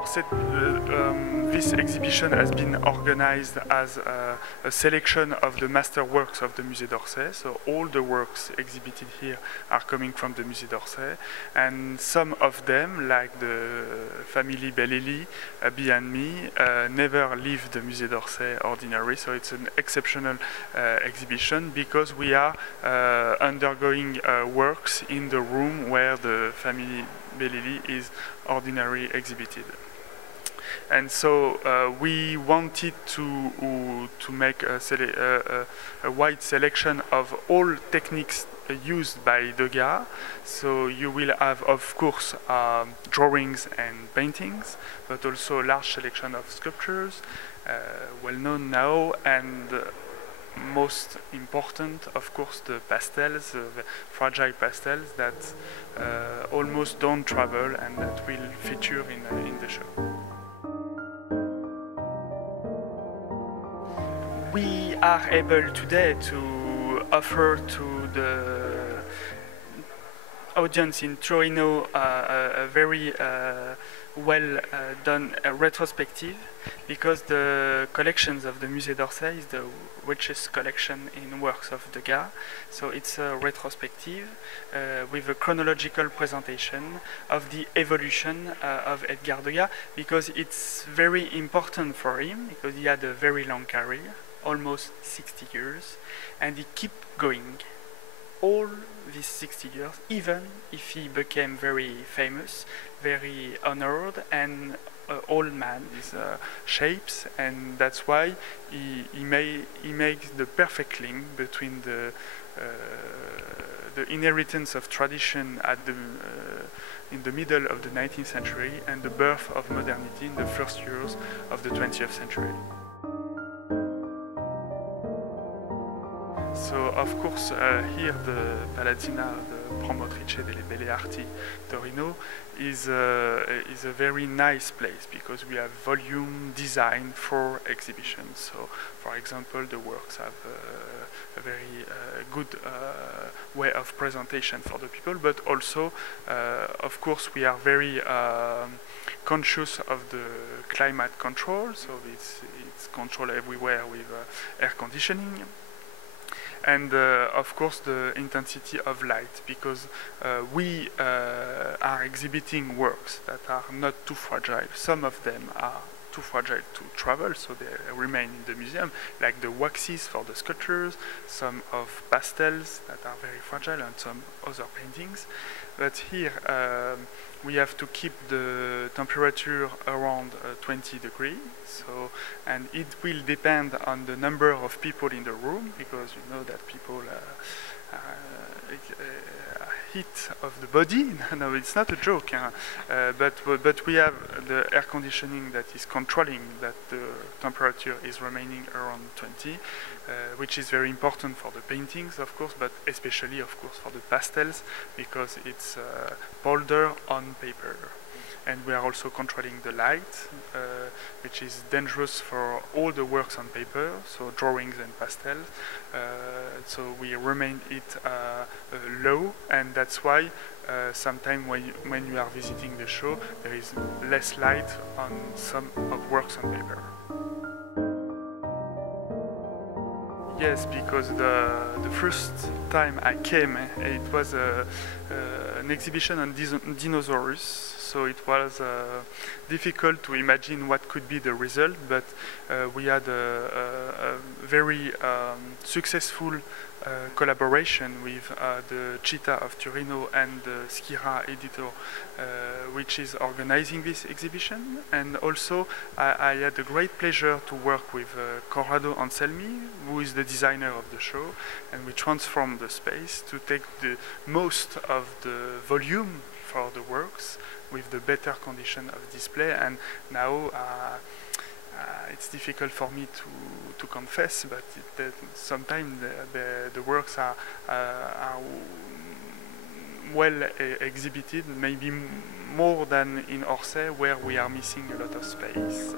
Alors, this exhibition has been organized as a selection of the master works of the Musée d'Orsay. So all the works exhibited here are coming from the Musée d'Orsay, and some of them, like the family Bellelli, B&Me, never leave the Musée d'Orsay ordinary. So it's an exceptional exhibition because we are undergoing works in the room where the family Bellelli is ordinarily exhibited. And so we wanted to make a wide selection of all techniques used by Degas. So you will have, of course, drawings and paintings, but also a large selection of sculptures, well known now, and most important, of course, the pastels, the fragile pastels that almost don't travel and that will feature in the show. We are able today to offer to the audience in Torino a very well done retrospective, because the collections of the Musée d'Orsay is the richest collection in works of Degas. So it's a retrospective with a chronological presentation of the evolution of Edgar Degas, because it's very important for him, because he had a very long career, almost 60 years, and he kept going all these 60 years, even if he became very famous, very honored, and old man, his shapes, and that's why he makes the perfect link between the inheritance of tradition at in the middle of the 19th century and the birth of modernity in the first years of the 20th century. So, of course, here the Palazzina, the Promotrice delle Belle Arti Torino, is a very nice place because we have volume design for exhibitions. So, for example, the works have a very good way of presentation for the people, but also, of course, we are very conscious of the climate control, so it's controlled everywhere with air conditioning. And of course the intensity of light, because we are exhibiting works that are not too fragile. Some of them are too fragile to travel, so they remain in the museum, like the waxes for the sculptures, some of pastels that are very fragile, and some other paintings. But here we have to keep the temperature around 20 degrees, so, and it will depend on the number of people in the room, because you know that people heat of the body. No, it's not a joke, but we have the air conditioning that is controlling that the temperature is remaining around 20, which is very important for the paintings, of course, but especially, of course, for the pastels, because it's bolder on paper. And we are also controlling the light, which is dangerous for all the works on paper, so drawings and pastels. So we remain it low, and that's why sometimes when you are visiting the show, there is less light on some of works on paper. Yes, because the first time I came, it was an exhibition on dinosaurs. So it was difficult to imagine what could be the result, but we had a very successful collaboration with the Città of Torino and the Schira editor, which is organizing this exhibition. And also I had a great pleasure to work with Corrado Anselmi, who is the designer of the show, and we transformed the space to take the most of the volume for the works with the better condition of display. And now it's difficult for me to confess, but sometimes the works are well exhibited, maybe more than in Orsay, where we are missing a lot of space.